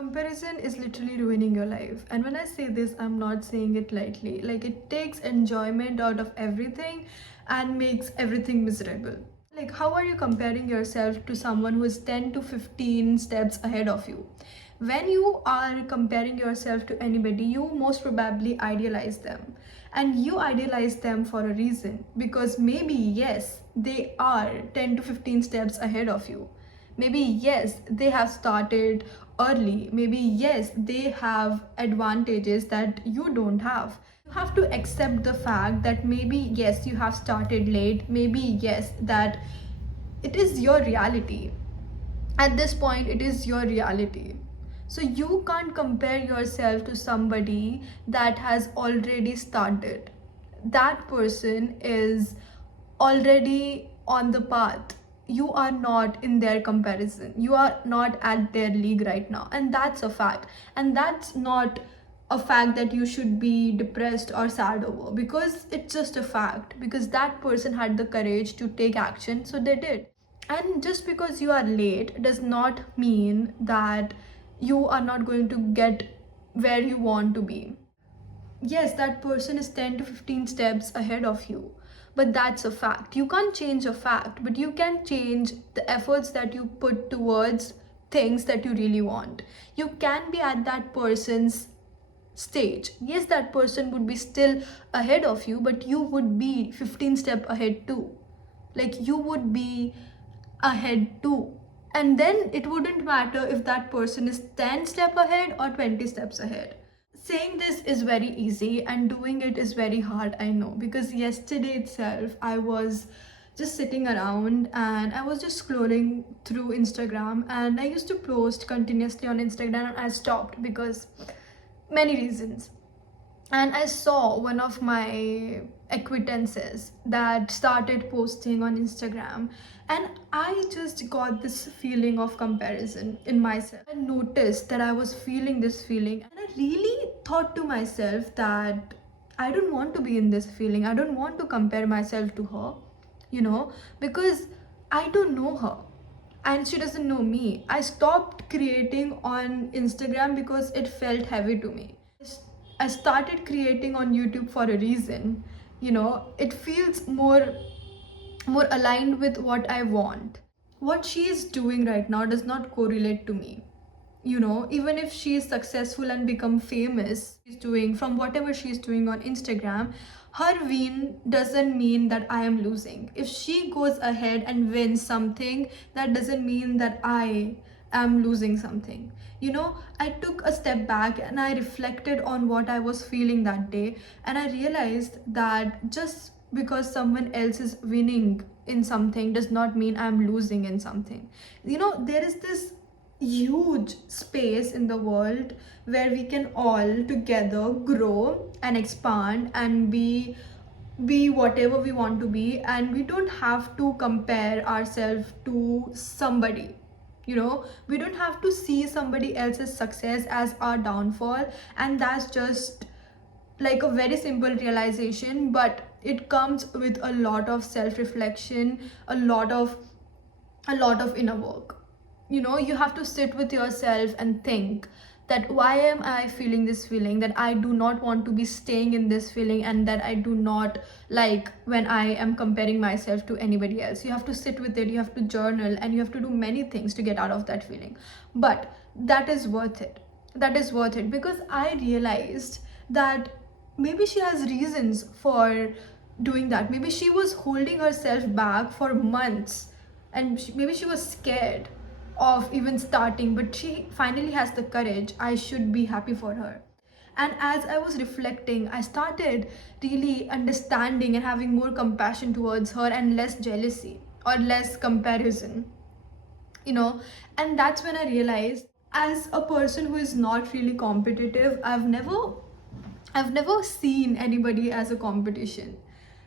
Comparison is literally ruining your life. And when I say this, I'm not saying it lightly. Like, it takes enjoyment out of everything and makes everything miserable. Like, how are you comparing yourself to someone who is 10 to 15 steps ahead of you? When you are comparing yourself to anybody, you most probably idealize them. And you idealize them for a reason. Because maybe, yes, they are 10 to 15 steps ahead of you. Maybe, yes, they have started early. Maybe, yes, they have advantages that you don't have. You have to accept the fact that maybe, yes, you have started late. Maybe, yes, that it is your reality. At this point, it is your reality. So you can't compare yourself to somebody that has already started. That person is already on the path. You are not in their comparison. You are not at their league right now. And that's a fact. And that's not a fact that you should be depressed or sad over, because it's just a fact. Because that person had the courage to take action, so they did. And just because you are late does not mean that you are not going to get where you want to be. Yes, that person is 10 to 15 steps ahead of you, but that's a fact. You can't change a fact, but you can change the efforts that you put towards things that you really want. You can be at that person's stage. Yes, that person would be still ahead of you, but you would be 15 step ahead too. Like, you would be ahead too. And then it wouldn't matter if that person is 10 step ahead or 20 steps ahead. Saying this is very easy and doing it is very hard, I know, because yesterday itself I was just sitting around and I was just scrolling through Instagram, and I used to post continuously on Instagram, and I stopped because many reasons. And I saw one of my acquaintances that started posting on Instagram, and I just got this feeling of comparison in myself. I noticed that I was feeling this feeling, and I really thought to myself that I don't want to be in this feeling. I don't want to compare myself to her, because I don't know her and she doesn't know me. I stopped creating on Instagram because it felt heavy to me. I started creating on YouTube for a reason. It feels more aligned with what I want. What she is doing right now does not correlate to me. Even if she is successful and become famous, she's doing from whatever she's doing on Instagram, her win doesn't mean that I am losing. If she goes ahead and wins something, that doesn't mean that I am losing something. I took a step back and I reflected on what I was feeling that day, and I realized that just because someone else is winning in something does not mean I'm losing in something. There is this huge space in the world where we can all together grow and expand and be whatever we want to be, and we don't have to compare ourselves to somebody. We don't have to see somebody else's success as our downfall, and that's just like a very simple realization, but it comes with a lot of self reflection, a lot of inner work. You have to sit with yourself and think that why am I feeling this feeling, that I do not want to be staying in this feeling, and that I do not like when I am comparing myself to anybody else. You have to sit with it, you have to journal, and you have to do many things to get out of that feeling. But that is worth it. That is worth it, because I realized that maybe she has reasons for doing that. Maybe she was holding herself back for months, and maybe she was scared of even starting, but she finally has the courage. I should be happy for her. And as I was reflecting, I started really understanding and having more compassion towards her and less jealousy or less comparison. you know and that's when I realized, as a person who is not really competitive, I've never seen anybody as a competition.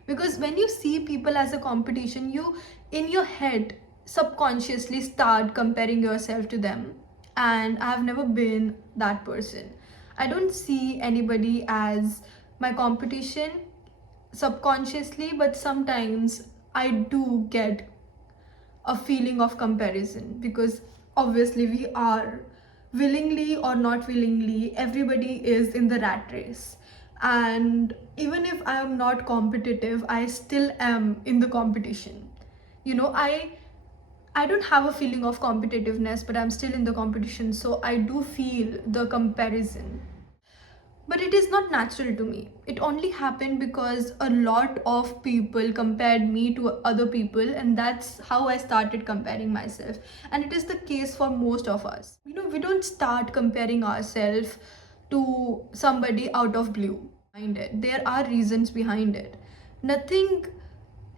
Because when you see people as a competition, you in your head subconsciously start comparing yourself to them. And I've never been that person. I don't see anybody as my competition subconsciously, but sometimes I do get a feeling of comparison, because obviously we are willingly or not willingly, everybody is in the rat race. And even if I am not competitive, I still am in the competition. You know, I don't have a feeling of competitiveness, but I'm still in the competition, so I do feel the comparison. But it is not natural to me. It only happened because a lot of people compared me to other people, and that's how I started comparing myself. And it is the case for most of us. You know, we don't start comparing ourselves to somebody out of blue. Behind it, there are reasons behind it. Nothing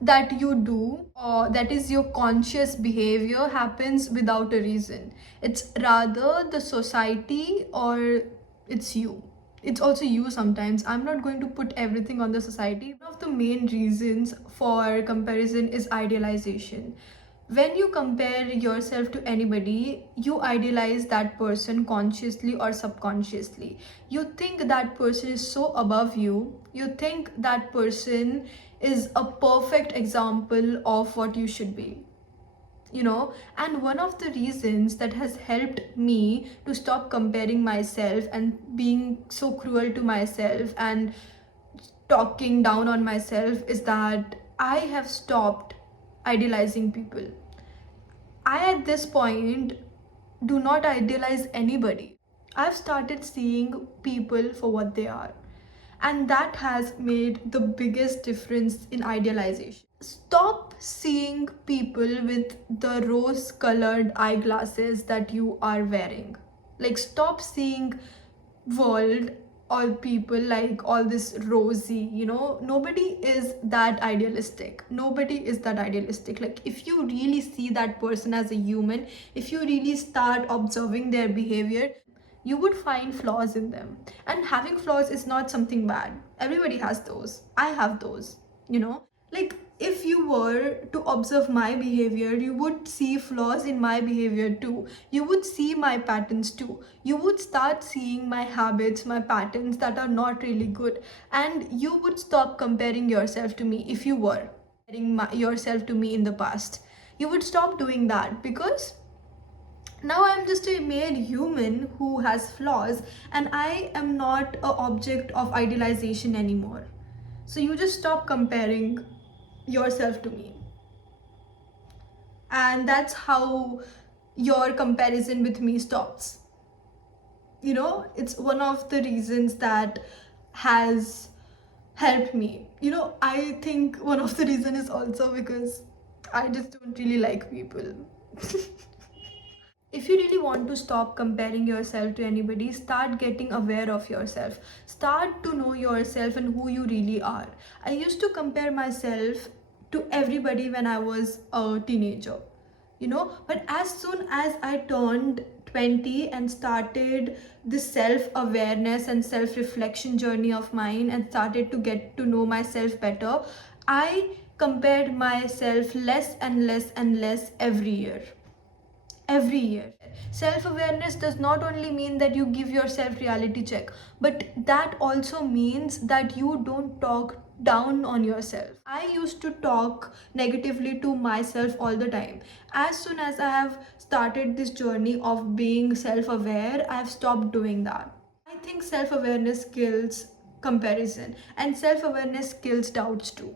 that you do or that is your conscious behavior happens without a reason. It's rather the society, or it's you. It's also you sometimes. I'm not going to put everything on the society. One of the main reasons for comparison is idealization. When you compare yourself to anybody, you idealize that person consciously or subconsciously. You think that person is so above you. You think that person is a perfect example of what you should be. You know, and one of the reasons that has helped me to stop comparing myself and being so cruel to myself and talking down on myself is that I have stopped idealizing people. I, at this point, do not idealize anybody. I've started seeing people for what they are. And that has made the biggest difference in idealization. Stop seeing people with the rose colored eyeglasses that you are wearing. Like, stop seeing world or people like all this rosy. You know, nobody is that idealistic. Nobody is that idealistic. Like, if you really see that person as a human, if you really start observing their behavior, you would find flaws in them. And having flaws is not something bad. Everybody has those. I have those, you know. Like, if you were to observe my behavior, you would see flaws in my behavior too. You would see my patterns too. You would start seeing my habits, my patterns that are not really good. And you would stop comparing yourself to me. If you were comparing yourself to me in the past, you would stop doing that, because now I'm just a mere human who has flaws, and I am not an object of idealization anymore. So you just stop comparing yourself to me. And that's how your comparison with me stops. You know, it's one of the reasons that has helped me. You know, I think one of the reason is also because I just don't really like people. If you really want to stop comparing yourself to anybody, start getting aware of yourself. Start to know yourself and who you really are. I used to compare myself to everybody when I was a teenager, you know, but as soon as I turned 20 and started this self awareness and self reflection journey of mine and started to get to know myself better, I compared myself less and less and less every year. Self-awareness does not only mean that you give yourself reality check, but that also means that you don't talk down on yourself. I used to talk negatively to myself all the time. As soon as I have started this journey of being self-aware, I have stopped doing that. I think self-awareness kills comparison, and self-awareness kills doubts too.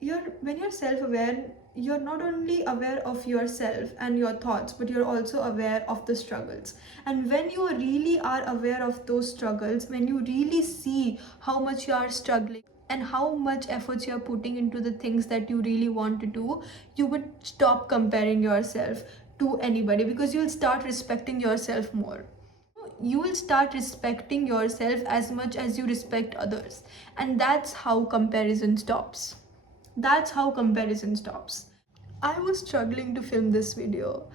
When you're self-aware, you're not only aware of yourself and your thoughts, but you're also aware of the struggles. And when you really are aware of those struggles, when you really see how much you are struggling and how much efforts you're putting into the things that you really want to do, you would stop comparing yourself to anybody, because you'll start respecting yourself more. You will start respecting yourself as much as you respect others, and that's how comparison stops. That's how comparison stops. I was struggling to film this video,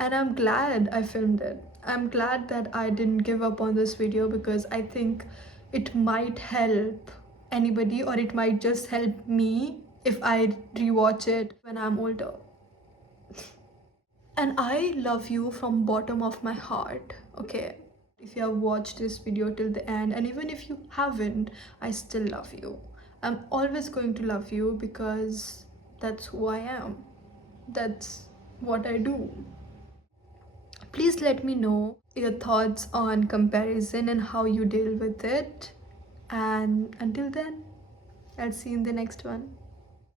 and I'm glad I filmed it. I'm glad that I didn't give up on this video, because I think it might help anybody, or it might just help me if I rewatch it when I'm older. And I love you from bottom of my heart, okay? If you have watched this video till the end, and even if you haven't, I still love you. I'm always going to love you, because that's who I am. That's what I do. Please let me know your thoughts on comparison and how you deal with it. And until then, I'll see you in the next one.